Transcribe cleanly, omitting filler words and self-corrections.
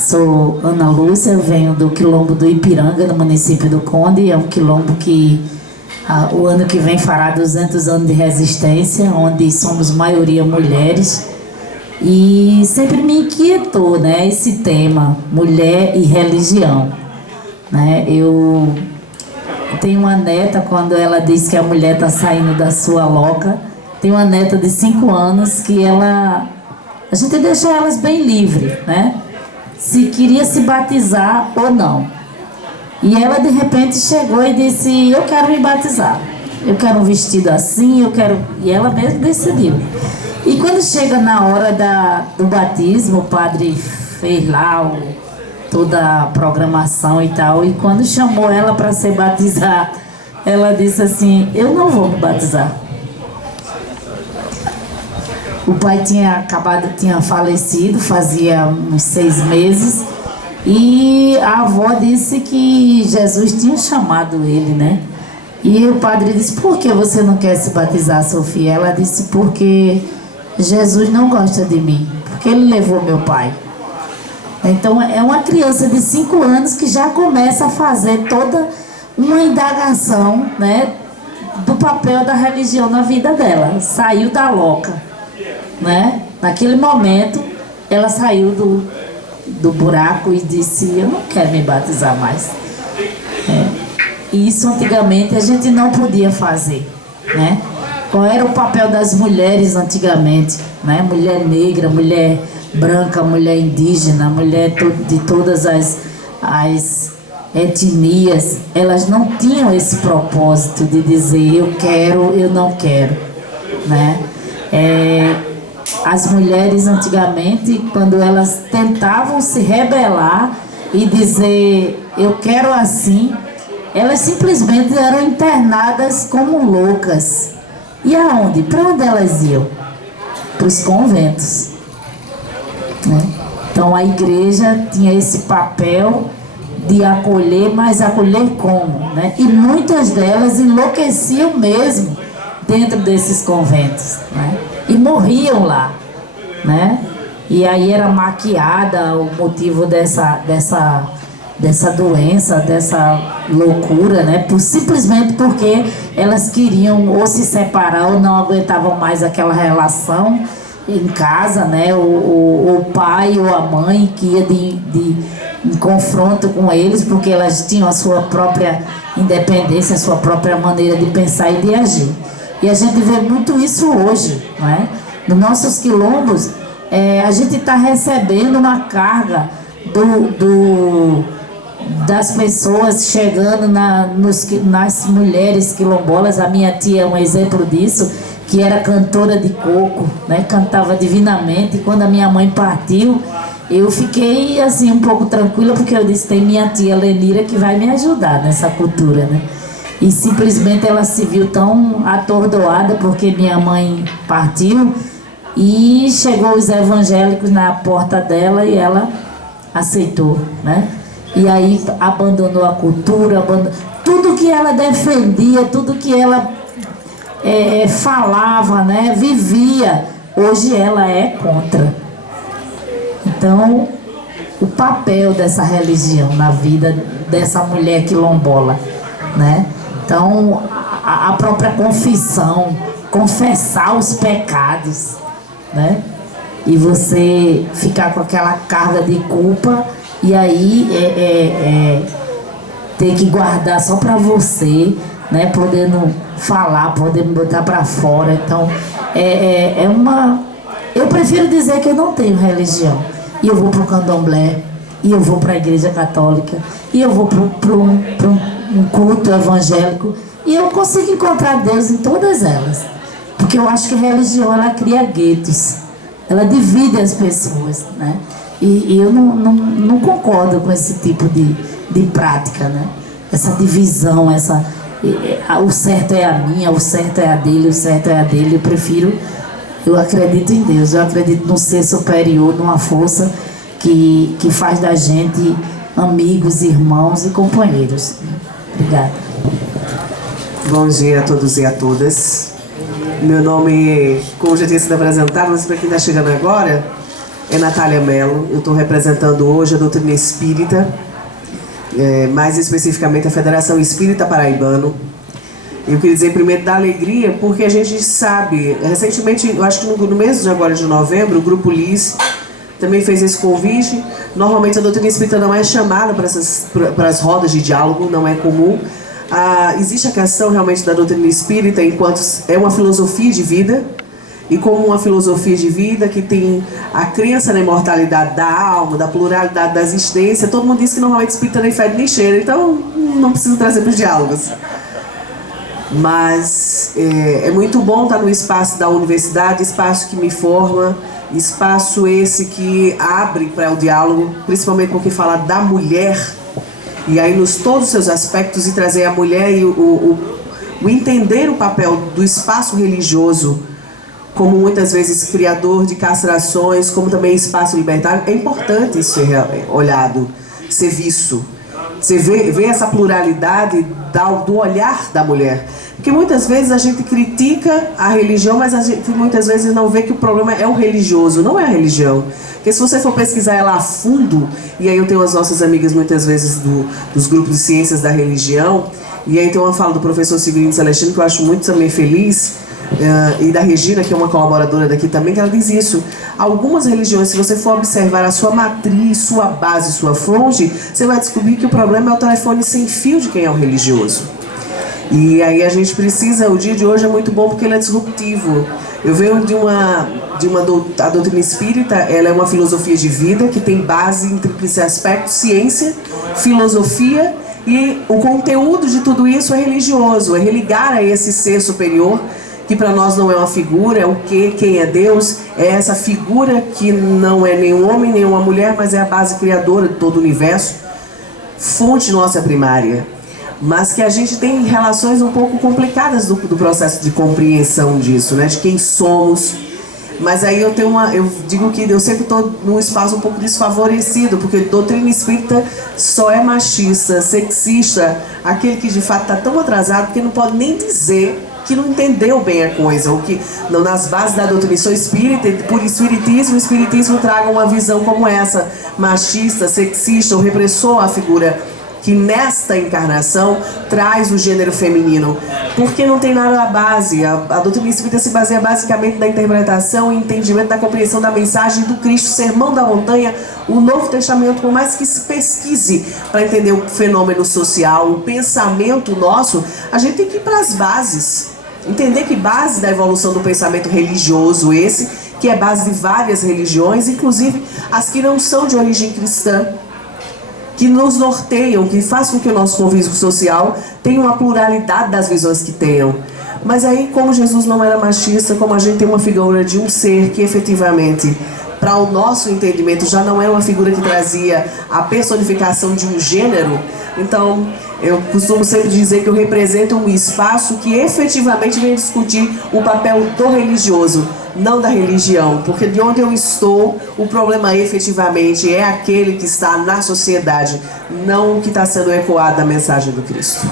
Sou Ana Lúcia, venho do quilombo do Ipiranga, no município do Conde. É um quilombo que o ano que vem fará 200 anos de resistência, onde somos maioria mulheres. E sempre me inquietou, né, esse tema, mulher e religião. Né? Eu tenho uma neta, quando ela diz que a mulher está saindo da sua loca, tenho uma neta de 5 anos que a gente deixa elas bem livres, né? Se queria se batizar ou não. E ela de repente chegou e disse: eu quero me batizar, eu quero um vestido assim, eu quero. E ela mesma decidiu. E quando chega na hora do batismo, o padre fez lá toda a programação e tal, e quando chamou ela para se batizar, ela disse assim: eu não vou me batizar. O pai tinha falecido, fazia uns 6 meses, e a avó disse que Jesus tinha chamado ele, né? E o padre disse: por que você não quer se batizar, Sofia? Ela disse: porque Jesus não gosta de mim, porque ele levou meu pai. Então é uma criança de 5 anos que já começa a fazer toda uma indagação, né, do papel da religião na vida dela. Saiu da loca, né? Naquele momento ela saiu do buraco e disse: eu não quero me batizar mais. E isso antigamente a gente não podia fazer, né? Qual era o papel das mulheres antigamente, né? Mulher negra, mulher branca, mulher indígena, mulher de todas as etnias, elas não tinham esse propósito de dizer eu quero, eu não quero, né? As mulheres antigamente, quando elas tentavam se rebelar e dizer eu quero assim, elas simplesmente eram internadas como loucas. E aonde? Para onde elas iam? Para os conventos, né? Então a igreja tinha esse papel de acolher, mas acolher como, né? E muitas delas enlouqueciam mesmo dentro desses conventos, né? E morriam lá, né? E aí era maquiada o motivo dessa doença, dessa loucura, né? Simplesmente porque elas queriam ou se separar ou não aguentavam mais aquela relação em casa, né? O pai ou a mãe que ia em confronto com eles, porque elas tinham a sua própria independência, a sua própria maneira de pensar e de agir. E a gente vê muito isso hoje, né? Nos nossos quilombos, a gente está recebendo uma carga das pessoas chegando nas mulheres quilombolas. A minha tia é um exemplo disso, que era cantora de coco, né? Cantava divinamente. E quando a minha mãe partiu, eu fiquei assim um pouco tranquila, porque eu disse: tem minha tia Lenira que vai me ajudar nessa cultura, né? E simplesmente ela se viu tão atordoada porque minha mãe partiu, e chegou os evangélicos na porta dela e ela aceitou, né? E aí abandonou a cultura, tudo que ela defendia, tudo que ela falava, né, vivia, hoje ela é contra. Então, o papel dessa religião na vida dessa mulher quilombola, né? Então, a própria confissão, confessar os pecados, né? E você ficar com aquela carga de culpa e aí ter que guardar só para você, né? Podendo falar, podendo botar para fora. Então, eu prefiro dizer que eu não tenho religião. E eu vou para o candomblé, e eu vou para a igreja católica, e eu vou para um culto evangélico, e eu consigo encontrar Deus em todas elas. Porque eu acho que a religião, ela cria guetos, ela divide as pessoas, né? E eu não concordo com esse tipo de prática, né? Essa divisão, o certo é a minha, o certo é a dele, o certo é a dele. Eu acredito em Deus, eu acredito num ser superior, numa força que faz da gente amigos, irmãos e companheiros. Obrigada. Bom dia a todos e a todas. Meu nome, como já tinha sido apresentado, mas para quem está chegando agora, é Natália Mello. Eu estou representando hoje a doutrina espírita, mais especificamente a Federação Espírita Paraibano. Eu queria dizer primeiro da alegria, porque a gente sabe, recentemente, eu acho que no mês agora de novembro, o Grupo LIS também fez esse convite. Normalmente a doutrina espírita não é chamada para as rodas de diálogo, não é comum. Existe a questão realmente da doutrina espírita enquanto é uma filosofia de vida, e como uma filosofia de vida que tem a crença na imortalidade da alma, da pluralidade da existência. Todo mundo diz que normalmente espírita nem fede nem cheira, então não precisa trazer para os diálogos. Mas é muito bom estar no espaço da universidade, espaço que me forma, espaço esse que abre para o diálogo, principalmente porque fala da mulher, e aí nos todos os seus aspectos, e trazer a mulher e o entender o papel do espaço religioso como muitas vezes criador de castrações, como também espaço libertário. É importante isso ser olhado, ser visto. Você vê essa pluralidade do olhar da mulher. Porque muitas vezes a gente critica a religião, mas a gente muitas vezes não vê que o problema é o religioso, não é a religião. Porque se você for pesquisar ela a fundo, e aí eu tenho as nossas amigas muitas vezes dos grupos de ciências da religião, e aí tem uma fala do professor Severino Celestino que eu acho muito também feliz, e da Regina, que é uma colaboradora daqui também, que ela diz isso. Algumas religiões, se você for observar a sua matriz, sua base, sua fonte, você vai descobrir que o problema é o telefone sem fio de quem é o religioso. E aí a gente precisa, o dia de hoje é muito bom porque ele é disruptivo. Eu venho a doutrina espírita, ela é uma filosofia de vida que tem base em tríplice aspecto: ciência, filosofia, e o conteúdo de tudo isso é religioso, é religar a esse ser superior, que para nós não é uma figura, é o que, quem é Deus, é essa figura que não é nem um homem nem uma mulher, mas é a base criadora de todo o universo, fonte nossa primária. Mas que a gente tem relações um pouco complicadas do processo de compreensão disso, né? De quem somos. Mas aí eu digo que eu sempre estou num espaço um pouco desfavorecido, porque doutrina espírita só é machista, sexista, aquele que de fato está tão atrasado que não pode nem dizer que não entendeu bem a coisa, ou que não, nas bases da doutrina espírita, por espiritismo, o espiritismo traga uma visão como essa, machista, sexista, ou repressor à figura que nesta encarnação traz o gênero feminino, porque não tem nada na base. A doutrina espírita se baseia basicamente na interpretação e entendimento da compreensão da mensagem do Cristo, Sermão da Montanha, o Novo Testamento. Por mais que se pesquise para entender o fenômeno social, o pensamento nosso, a gente tem que ir para as bases, entender que base da evolução do pensamento religioso esse, que é base de várias religiões, inclusive as que não são de origem cristã, que nos norteiam, que faz com que o nosso convívio social tenha uma pluralidade das visões que tenham. Mas aí, como Jesus não era machista, como a gente tem uma figura de um ser que efetivamente, para o nosso entendimento, já não era uma figura que trazia a personificação de um gênero, então eu costumo sempre dizer que eu represento um espaço que efetivamente vem discutir o papel do religioso, não da religião, porque de onde eu estou, o problema efetivamente é aquele que está na sociedade, não o que está sendo ecoado da mensagem do Cristo.